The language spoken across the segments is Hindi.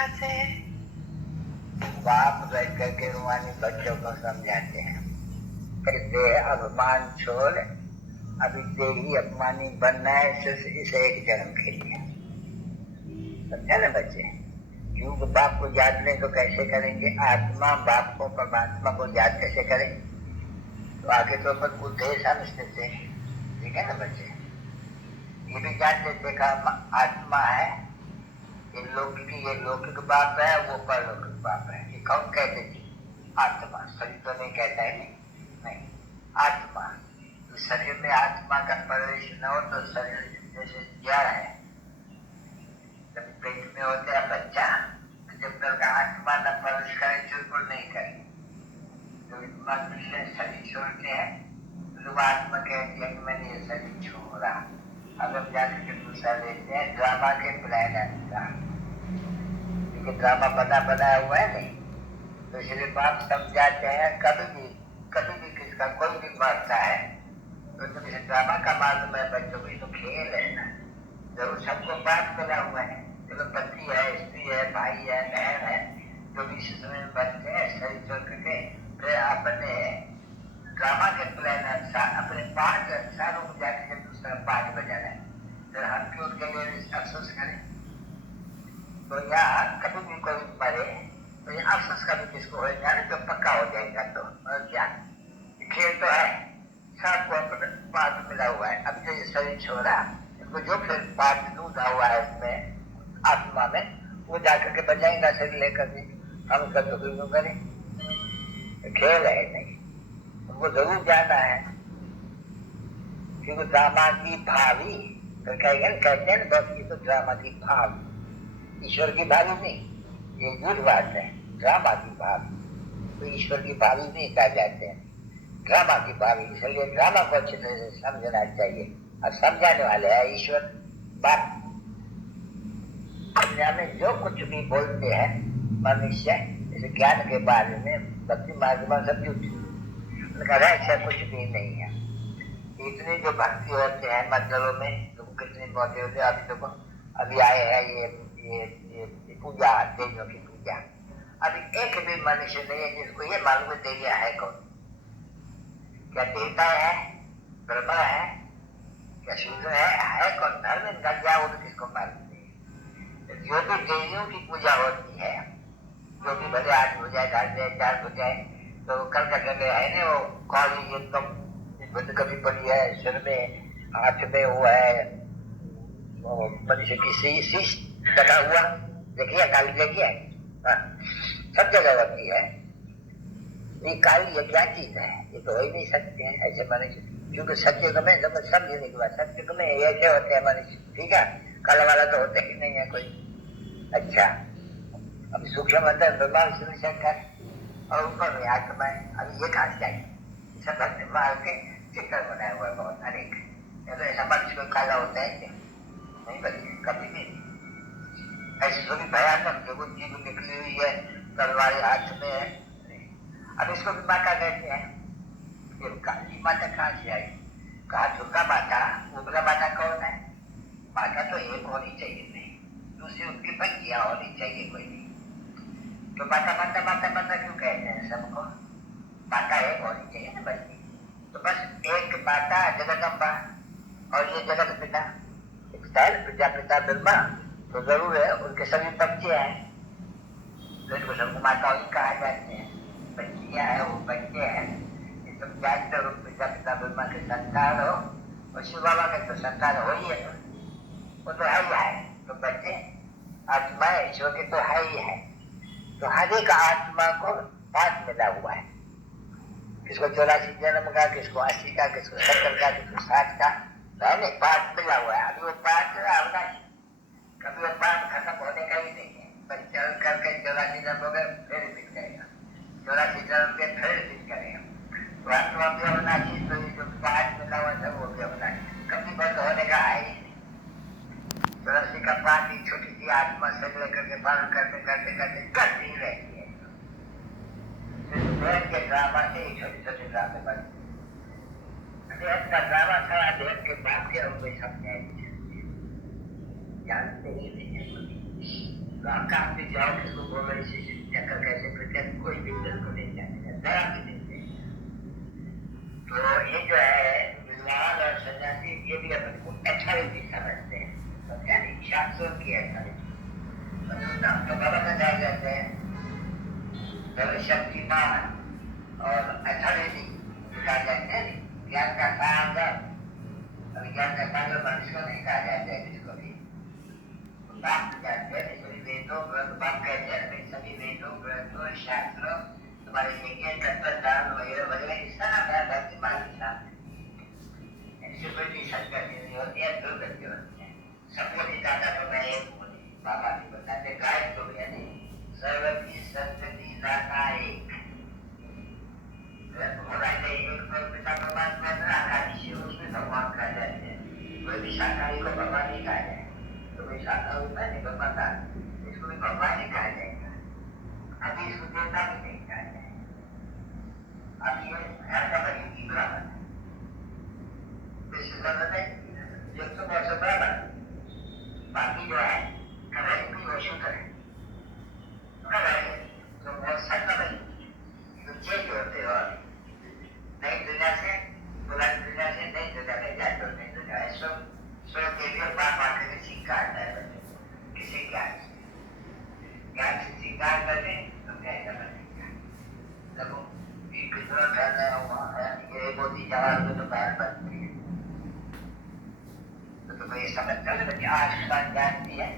बात है। बाप बैठ करके रूहानी बच्चों को समझाते हैं, कहते अभिमान छोड़, अभी तेरी अपमानी बनना है इसे एक जन्म के लिए। समझा ना बच्चे? क्योंकि बाप को याद नहीं तो कैसे करेंगे? आत्मा बाप को परमात्मा को याद कैसे करें? तो आगे तो अपन बुद्ध समझते थे, ठीक है ना बच्चे? ये भी जानते थे कि आत्मा है, ये लौकिक बाप है, वो परलौकिक बाप है। ये कौन कहते थे? आत्मा। शरीर तो नहीं कहता है, नहीं आत्मा। तो शरीर में आत्मा का प्रवेश न हो तो शरीर जैसे जड़ है, जब पेट में होता है बच्चा, जब तक आत्मा न प्रवेश करे चुलबुल नहीं करे, तो मनुष्य शरीर छोड़ते हैं तो आत्मा कहती है कि मैंने ये शरीर छोड़ा। अब हम जाकर के दूसरा लेते हैं ड्रामा के प्लान अनुसार, क्योंकि ड्रामा बनाया हुआ है नहीं, तो इसलिए बाप समझाते हैं कभी भी किसका कोई भी मरता है तो तुम इसे ड्रामा का मालूम है बच्चों को, तो खेल है ना, जरूर सबको बात मिला हुआ है। चलो पति है, स्त्री है, भाई है, बहन है, जो भी इस समय बच्चे हैं शरीर छोड़ करके फिर अपने ड्रामा के प्लान अनुसार अपने पाठ अनुसार वो जाकर दूसरा पाठ बजा रहे हैं, फिर हम क्यों उनके लिए अफसोस करें? तो यहाँ कभी भी कोई मरे तो ये अफसोस कभी किसको हो जाए तो पक्का हो जाएगा। तो और क्या खेल तो है, सबको अपने पाठ मिला हुआ है। अब जो ये शरीर छोड़ा इनको जो फिर पाठ लूटा हुआ है इसमें आत्मा में, वो जाकर के बजाएंगा शरीर लेकर के, हम सब तो क्यों करें? खेल है नहीं, उनको जरूर जाना है, क्योंकि ड्रामा की भावी तो कहते हैं बस ये तो ड्रामा की भावी, ईश्वर की भावी नहीं, ये झूठ बात है। ड्रामा की भावी तो ईश्वर की भावी नहीं कहा जाते हैं, ड्रामा की भावी। इसलिए ड्रामा को अच्छी तरह से समझना चाहिए, और समझाने वाले है ईश्वर। बात दुनिया में जो कुछ भी बोलते हैं मनुष्य इस ज्ञान के बारे में, भक्ति मार्ग में सब झूठ, उनका रहस्य कुछ भी नहीं है। इतने जो भक्ति होते हैं मंदिरों में, तो कितने पौधे होते हैं, अभी आए हैं ये पूजा, देवियों की पूजा। अभी एक भी मनुष्य नहीं है जिसको ये मालूम है देवियां है कौन, क्या देवता है, ब्रह्मा है, क्या शूद्र है कौन? धर्म इनका क्या हो तो किसको मालूम नहीं। जो भी देवियों की पूजा होती है, जो भी भले 8 हो जाए, 4 हो जाए, तो कल का जगह है ना वो कौली एकदम बुद्ध कभी पड़ी है, सिर में हाथ में वो है मनुष्य की शीश लगा हुआ, देखिए काली देखिए, सब जगह होती है। ये काली ये क्या चीज है? ये तो हो ही नहीं सकते हैं ऐसे मनुष्य, क्योंकि सत्य गमे जब समझने के बाद सत्य गमे ऐसे होते हैं मनुष्य, ठीक है? कल वाला तो होते ही नहीं है कोई। अच्छा, अब सूक्ष्म अंदर ब्रह्मा विष्णु शंकर और ऊपर में आत्मा है। अब ये कहा जाए सब मार के चित्र बनाया हुआ है बहुत अनेक, तो ऐसा मनुष्य कोई काला होता है क्या? नहीं बच्चे, कभी भी नहीं। ऐसी थोड़ी भयानक जो जीव निकली हुई है, तलवार हाथ में है। अब इसको भी माता कहते हैं। ये काली माता कहाँ से आई? कहा दुर्गा माता, उग्र माता कौन है? माता तो एक होनी चाहिए, नहीं दूसरी उनकी बच्चियां होनी चाहिए, कोई नहीं। तो माता माता माता माता क्यों कहते हैं सबको? माता एक होनी चाहिए ना बच्ची। तो बस एक माता जगदम्बा और ये जगत पिता, प्रजापिता ब्रह्मा, तो जरूर है उनके सभी बच्चे हैं, तो इनको सबको माता ही कहा जाते हैं। बच्चियां है वो बच्चे हैं, ये सब जानते हो प्रजापिता ब्रह्मा के संतान हो, और शिव बाबा के तो संतान हो ही है, वो तो है ही है। तो बच्चे आत्मा ईश्वर के तो है ही है। तो हर एक आत्मा को पाठ मिला हुआ है, किसको 84 जन्म का, किसको 80 का, किसको 70 का, किसको 60 का, मैंने पाठ मिला हुआ है। अभी वो पाठ होगा, कभी वो पाठ खत्म होने का ही नहीं है, पर चल करके 84 जन्म हो गए फिर रिपीट करेगा, 84 जन्म के फिर रिपीट करेगा। तो आत्मा भी अविनाशी, तो ये जो पाठ मिला हुआ है वो भी अविनाशी, कभी बंद होने का है ही नहीं। 84 का पाठ ही छोटी सी आत्मा से लेकर के पालन करते करते करते करती रहती है। देह के ड्रामा से छोटे छोटे ड्रामे बनते, देह का ड्रामा सारा देह के बाप के रूप में समझाए जानते ही नहीं है। आप काम पे जाओ, किसको बोलो इसी चक्कर कैसे फिरते, कोई भी दिल को नहीं जाने जरा भी नहीं देगा। तो ये जो है विद्वान और सन्यासी, ये भी अपने को अथॉरिटी समझते हैं, तो यानी शास्त्रों की अथॉरिटी। तो बाबा का कहा जाते हैं सर्वशक्तिमान और अथॉरिटी कहा जाते हैं। ज्ञान का सागर, विज्ञान का सागर मनुष्य को नहीं कहा जाता है, जिसको भी बात जाते हैं। सभी वेदों ग्रंथ बात कहते हैं, सभी वेदों ग्रंथों शास्त्रों तुम्हारे यज्ञ तत्वज्ञान वगैरह वगैरह इसका नाम है भक्ति मार्ग शास्त्र। ऐसे कोई भी संगति नहीं होती है, दुर्गति होती है। सबको दिखाता तो मैं एक हूँ, बाबा जी बताते गाय तो यानी सर्वकी संगति दाता एक होना चाहिए। एक पिता परमात्मा आकाशी, उसमें भगवान कहा जाते हैं। कोई भी शाकाहारी को भगवान नहीं कहा जाए, तो कोई शाकाहारी होता है भगवान, इसको भी भगवान नहीं कहा जाएगा। अभी इसको देवता भी नहीं कहा जाएगा। अब ये हर कपड़े की बराबर है, जो तो बहुत बराबर। बाकी जो है कढ़ाई भी वो शुद्ध है, कढ़ाई तो बहुत सख्त नहीं, तो चेंज होते हो नई दुनिया से पुरानी दुनिया से नई दुनिया में जाते हो। नई दुनिया है सो देवी और बाप आकर के सीखा आता है बच्चे को, किसी ज्ञान से सीखा करके तो क्या करना। देखो ये कितना कहना हुआ है, ये मोदी जवाब तो बाहर बनती है, तो तुम्हें ये समझता है कि आशीर्वाद जानती है।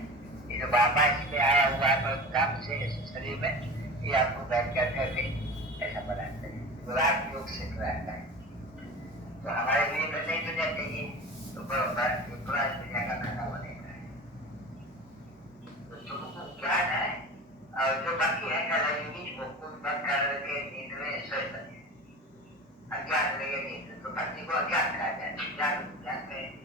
ये जो बाबा इसमें आया हुआ है परम से शरीर में, ये आपको बैठ करके ऐसा बनाते हैं, विराट योग सिख रहता है। तो हमारे लिए तो नहीं दुनिया चाहिए, तो पुरानी दुनिया का खाना बनेगा। तो तुमको ज्ञान है, और जो बाकी है कल वो कुछ बंद करके नींद में सोए बने अज्ञान लगे नींद, तो भक्ति को अज्ञान कहा जाए, ज्ञान में।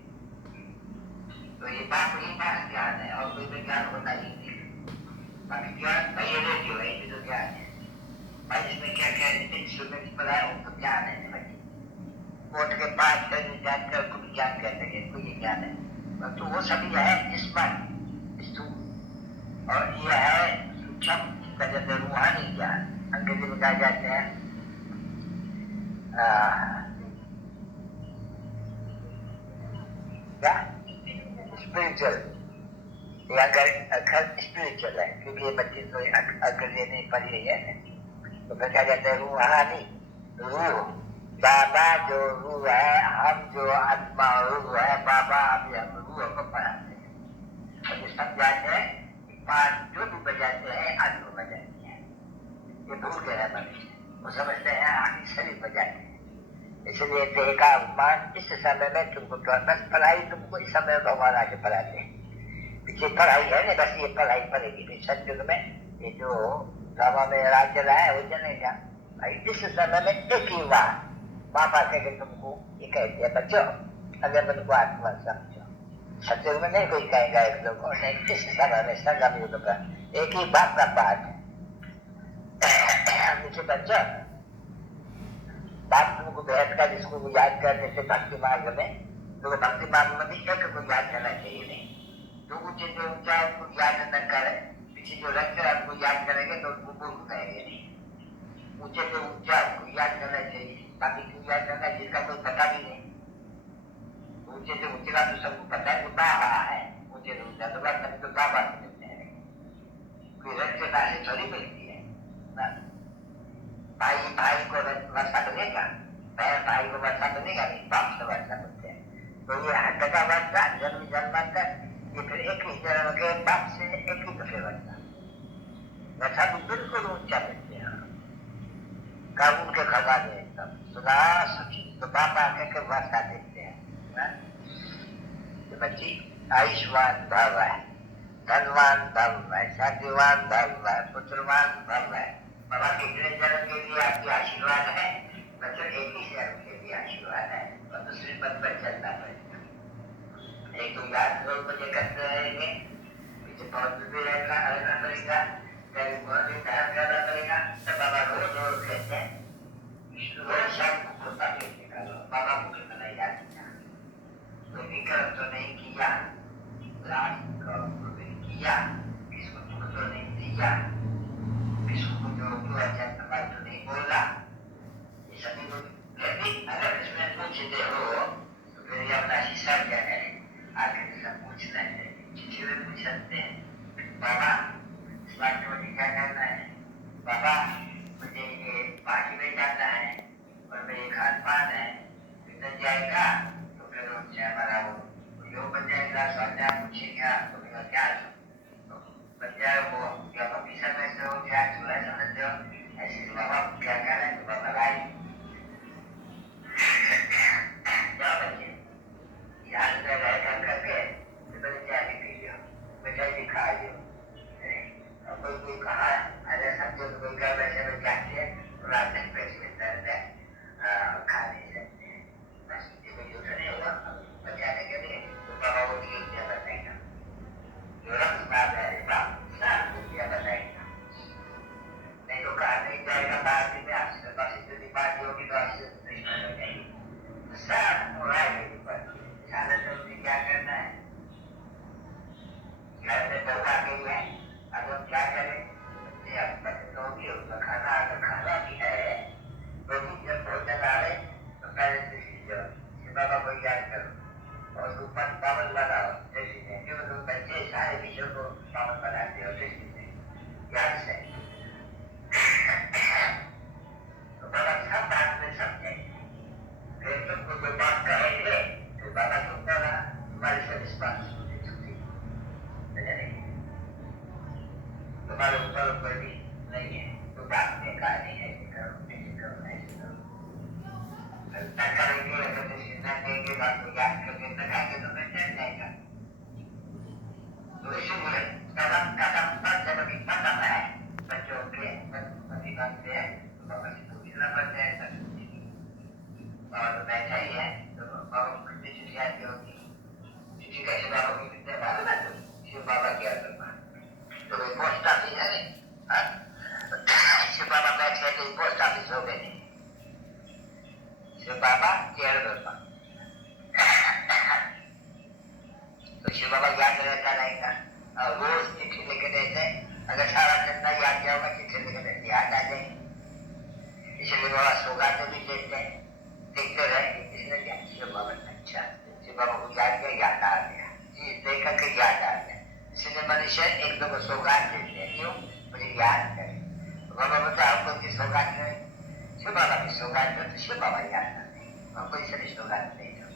तो ये बात ही पास ज्ञान है, और कोई भी ज्ञान होता ही नहीं। बाकी ज्ञान भैया जो है ये तो ज्ञान है भाई, इसमें क्या क्या इंस्ट्रूमेंट बनाए हो तो ज्ञान है भाई। कोर्ट के पास जान कर कुछ ज्ञान कर सके, कोई ये ज्ञान है, तो वो सभी है स्मरण स्थूल, और ये है सूक्ष्म का जैसे रूहानी ज्ञान, अंग्रेजी में कहा जाते हैं क्या स्पिरिचुअल, या अगर स्पिरिचुअल है, क्योंकि ये बच्चे तो अंग्रेजी नहीं पढ़ी रही है, तो फिर क्या कहते हैं रूहानी, रूह बाबा जो रूह है, हम जो आत्मा रूह है, बाबा अभी हम रूह को पढ़ाते हैं। और जो समझाते हैं पाठ जो भी बजाते हैं आत्मा बजाते हैं, ये भूल गए हैं मनुष्य, वो समझते हैं आगे शरीर बजाते हैं। इसलिए देह का अपमान इस समय में तुमको, बस पढ़ाई तुमको इस समय भगवान आके पढ़ाते हैं। पीछे पढ़ाई है ना, बस ये पढ़ाई पड़ेगी सत्युग में, ये जो ड्रामा में राज चला है वो चलेगा भाई। इस समय में एक ही बार बाबा कह तुमको ये कह दिया बच्चों, अगर तुमको आत्मा समझो, सत्युग में नहीं कोई कहेगा एक लोग को नहीं, इस समय में संगम युग का एक ही बात का पाठ है। बच्चों बात तुमको बैठ कर जिसको याद करने से भक्ति मार्ग में, तो भक्ति मार्ग में भी एक को याद करना चाहिए नहीं, तो ऊंचे जो ऊंचा उनको याद न करे, पीछे जो रखते हैं आपको याद करेंगे तो उनको भूल कहेंगे नहीं। ऊंचे जो ऊंचा उनको याद करना चाहिए, बाकी क्यों याद करना है जिसका कोई पता भी नहीं। ऊंचे से ऊंचे का तो सबको पता है, वो बाबा है, ऊंचे से ऊंचा तो बात कभी तो बाबा मिलते हैं, कोई रचना से थोड़ी मिलती है ना। भाई भाई को वर्षा बनेगा, बहन भाई को वर्षा बनेगा नहीं, बाप से वर्षा बनते हैं। तो ये हटका वर्षा जन्म जन्मांतर, ये फिर एक ही जन्म के बाप से एक ही दफे वर्षा, वर्षा भी बिल्कुल ऊंचा मिलते हैं, कानून के खजाने एकदम सुना सुखी, तो बाप आके के वर्षा देते हैं। तो बच्ची आयुष्मान भव है, धनवान भव है, शांतिवान भव है, पुत्रवान भव है। बाबा कितने जन्म के लिए आपकी आशीर्वाद है, बच्चों एक ही जन्म के लिए आशीर्वाद है, और दूसरे पद पर चलना पड़ेगा। एक तो याद रोज मुझे करते रहेंगे, पीछे बहुत भी रहना पड़ेगा, कभी बहुत भी ध्यान करना पड़ेगा। तो बाबा रोज रोज कहते हैं रोज शाम को खुदा देख निकालो, बाबा को कितना याद किया, कोई विक्रम तो नहीं किया, लाभ किया, इसको दुख शिविर में चलते हैं, बाबा इस बात में मुझे क्या करना है, बाबा मुझे ये पार्टी में जाना है और मेरे खान पान है, इधर जाएगा तो फिर उनसे हमारा वो जो बन जाएगा, स्वाध्याय पूछेगा तो मेरा क्या बन जाए वो क्या मम्मी समय से हो गया, चूल्हा समझ लो ऐसे। बाबा क्या कह रहे हैं, तो बाबा लाई क्या बच्चे याद कर रहे कर करके तो मैंने क्या भी पी लिया, मिठाई भी खा लियो। और कोई कोई कहा अरे समझो तो कोई का वैसे में जाते हैं तो रात में पैसे में दर्द है खा नहीं सकते हैं, बस इसमें जो नहीं हुआ बचाने के लिए तो बाबा वो दिए दिया बताएगा, जो रक्त बात है साफ दिया बताएगा, नहीं तो कहा नहीं जाएगा बाहर में आपसे बस इतनी बात होगी तो आपसे नहीं हो जाएगी साफ हो रहा है। क्या करना है, घर में दौड़ा गई है, अब हम क्या करें, तो भी उसका खाना अगर खाना भी है तो भी जब भोजन आए तो पहले बाबा को याद करो और उसको पावन बनाओ, जैसे क्यों तुम बच्चे सारे विषयों को पावन बनाते हो जैसे याद से तो बाबा सब बात में समझे, फिर तुमको कोई बात कहेंगे तो बाबा सुनता रहा, तुम्हारी सब इस बात सुनती छुट्टी तुम्हारे ऊपर भी नहीं है, तो बात में कहा नहीं ऐसे करो ऐसे करो ऐसे करो, न करेंगे अगर जैसे न देंगे बात को याद करके न खाएंगे तो मैं चल जाएगा। तो इसलिए कदम कदम पर जब अभी कदम है बच्चों के पति बनते हैं तो बाबा से पूछना पड़ता है सब और बैठा ही है तो बाबा को कितनी चिट्ठी आती होगी, चिट्ठी कैसे बाबा को कितने बार ना तो शिव बाबा क्या करना तो वे पोस्ट ऑफिस है शिव बाबा बैठे तो पोस्ट ऑफिस हो गए शिव बाबा चेयर पर तो शिव बाबा याद रहता रहेगा और रोज चिट्ठी लेके देते, अगर सारा दिन नहीं याद जाओगा चिट्ठी लेके देते याद आ जाए, इसलिए बाबा सौगात भी देते हैं, देखते रहे किसने क्या शिव बाबा अच्छा शिव बाबा को याद किया याद आ गया, चीज देख करके याद आ गया, इसलिए मनुष्य एक दो को सौगात देते हैं, क्यों मुझे याद करे, बाबा बता आपको की सौगात है, शिव बाबा की सौगात करते शिव बाबा याद करते और कोई से सौगात नहीं करते।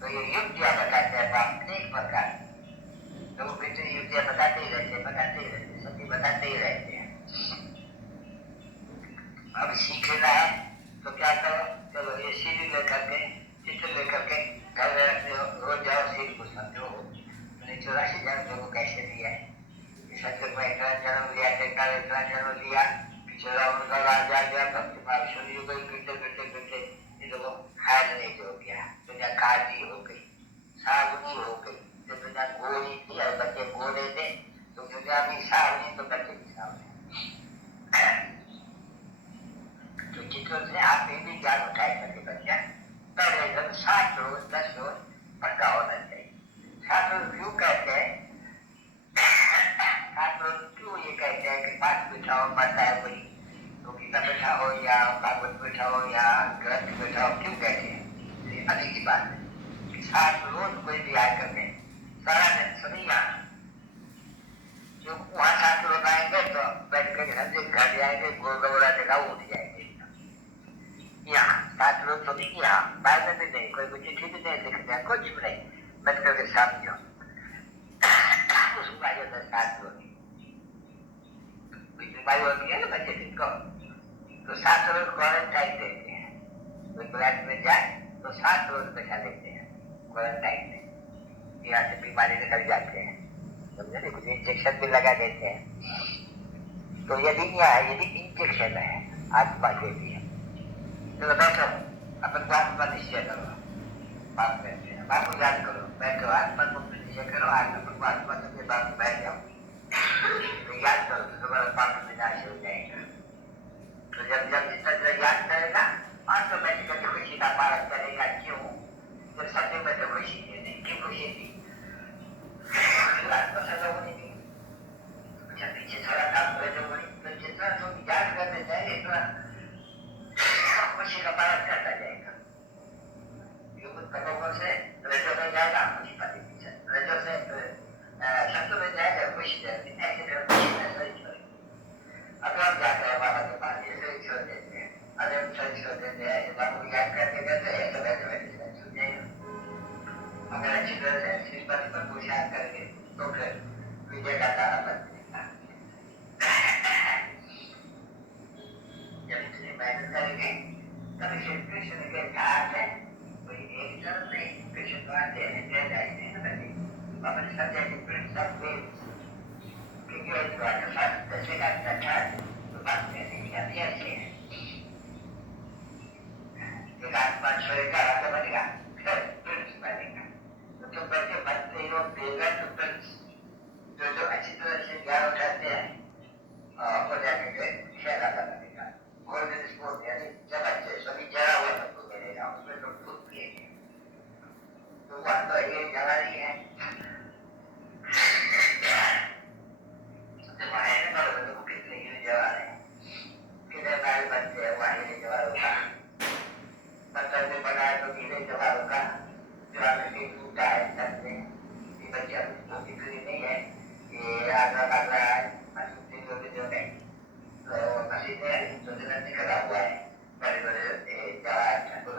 तो ये युक्तियां बताते हैं अनेक प्रकार, लोग बेटे युक्तियां बताते ही रहते सभी बताते ही रहते हैं। अब सीखना है तो क्या करो, चलो ये सीढ़ी लेकर के चित्र लेकर के घर में रखते हो, रोज जाओ सीढ़ी को समझो, मैंने 84 जन्म को कैसे दिया है, सत्य में इतना जन्म लिया इतना जन्म लिया, पिछड़ा उनका राजा गया भक्ति भाव शुरू हो गई, गिरते गिरते गिरते ये लोगों हार नहीं हो गया, दुनिया काली हो गई, सावनी हो गई, जो दुनिया गोरी थी और बच्चे गोरे थे तो दुनिया भी सावनी तो बच्चे भी सावनी, तो चित्रों से आप भी ज्ञान उठाए करके बच्चा पहले जब 7 रोज 10 रोज पक्का होना चाहिए। 7 रोज क्यों कहते हैं, 7 रोज क्यों ये कहते हैं कि पाठ बिठाओ पढ़ता है कोई तो गीता बिठाओ या भागवत बिठाओ या ग्रंथ बिठाओ, क्यों कहते हैं, ये अभी की बात है। 7 रोज कोई भी आए करके सारा दिन सभी यहाँ जो वहाँ 7 लोग आएंगे तो बैठ कर घर जाएंगे, गोल गवड़ा जगह उठ जाएंगे, यहाँ 7 लोग तो नहीं, यहाँ बाहर में नहीं, कोई कुछ चिट्ठी भी नहीं लिख दिया, कुछ भी नहीं, बैठ करके समझो उसको आ जाता 7 लोग, कोई बीमारी होती है ना बच्चे जिनको तो 7 रोज क्वारंटाइन देते हैं, कोई क्लास में जाए तो 7 रोज बैठा देते हैं क्वारंटाइन में, यहाँ से बीमारी निकल जाते हैं, समझे, कुछ इंजेक्शन भी लगा देते हैं। तो यदि इंजेक्शन है आत्मा के लिए तो बैठो अपन को आत्मा निश्चय करो, बात करते हैं बात को याद करो, बैठो आत्मा को निश्चय करो, आत्मा सबके बात बैठ जाओ तो याद करो तो तुम्हारा पाप विनाश हो जाएगा। तो जब जितना याद करेगा ऑटोमेटिकली खुशी का पालन करेगा, क्यों जब सत्य में तो खुशी थी, क्यों खुशी थी पीछे थोड़ा काम तो जितना तुम याद करने जाएंगे इतना खुशी का पालन करता जाएगा, कदमों से रजो में जाएगा खुशी का पीछे, रजो से पद पर पुरुषार्थ करके तो फिर विजय का तारा बनता। जब इतनी मेहनत करेंगे तब श्री कृष्ण के साथ है कोई एक तरफ नहीं, कृष्ण द्वारा देने दे जाएंगे ना बच्चे अपने सब जैसे सब क्योंकि द्वारा फर्स्ट दशे का कथा तो बात कहने की अभी अच्छी है। एक आत्मा छोड़ेगा राजा बनेगा फिर प्रिंस बनेगा। तो जो बच्चे बनते हो देगा तो प्रिंस जो अच्छी तरह से ज्ञान उठाते हैं हो जाएंगे शहराजा बनेगा। गोल्डन स्पून यानी जब अच्छे सभी जरा हुआ सबको मिलेगा उसमें लोग दूध पिएंगे। तो वह तो ये जरा ही है बनते हैं वहाँ जवाब होगा मतलब में बनाए तो धीरे जवाब होगा जो आपके टूटा है तब में ये बच्चे अपनी बिक्री नहीं है ये आधा लग रहा है मशीन जो नहीं तो मशीन है जो निकला हुआ है बड़े बड़े जवाब तो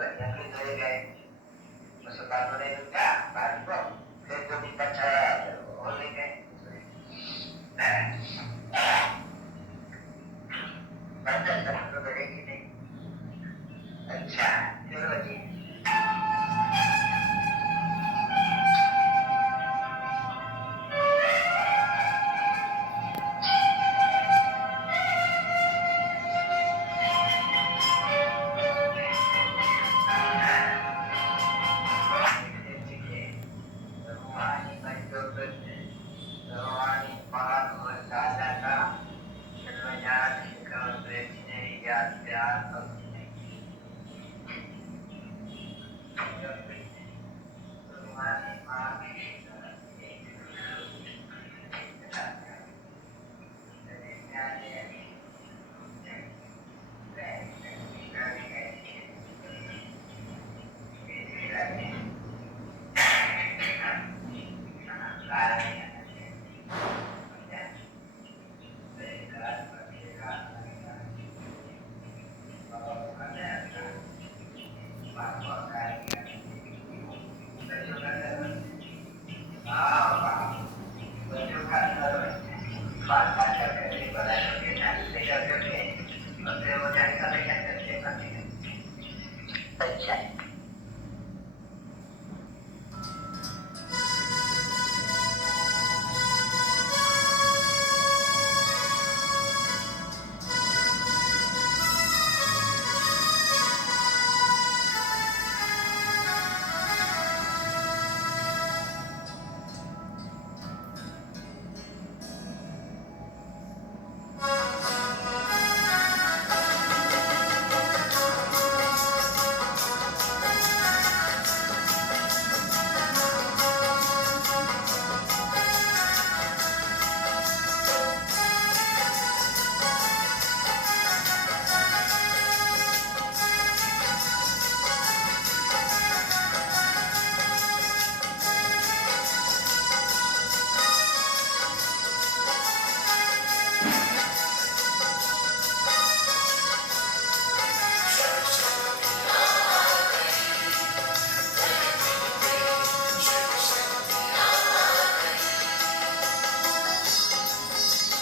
चले गए मुसलमानों ने क्या बात को फिर जो भी बच्चा हो ले गए बच्चा समझ बढ़ेगी नहीं। अच्छा चलो जी